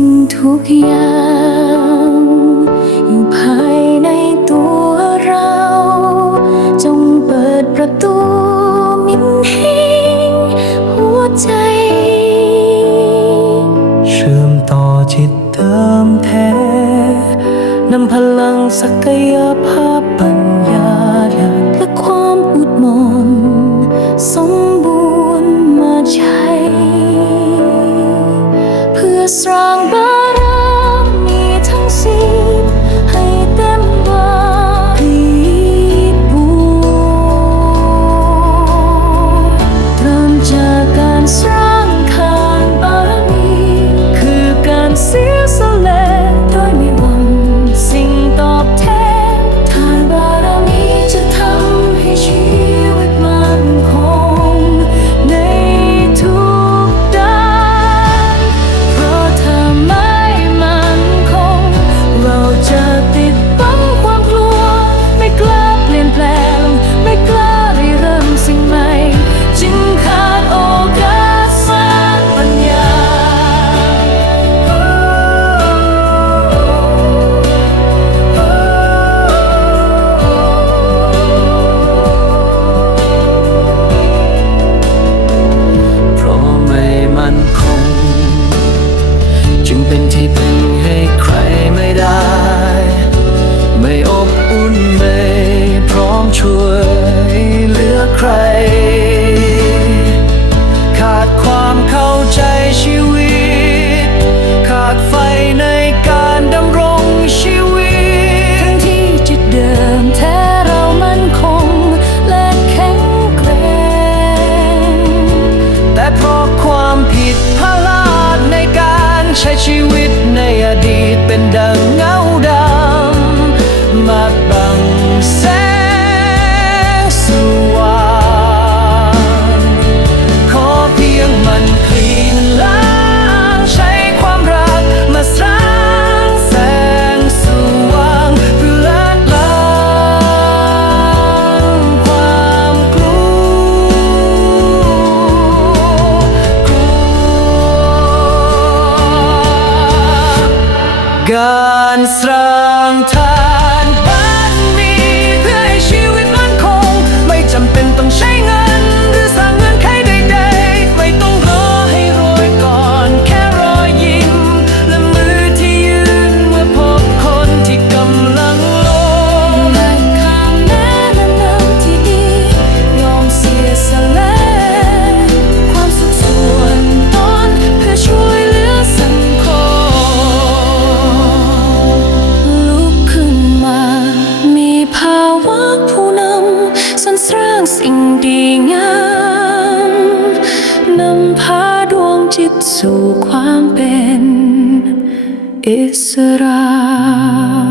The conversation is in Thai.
งทุกอย่างอยู่ภายในตัวเรา จงเปิดประตูมินให้หัวใจ เชื่อมต่อจิตเดิมแท้นำพลังศักยภาพปัญญาและความอุดมนสมบูรณ์มาใช้ เพื่อสร้าง trzeci łyb การสร้างทางื่องสิ่งดีงามนำพาดวงจิตสู่ความเป็นอิสระ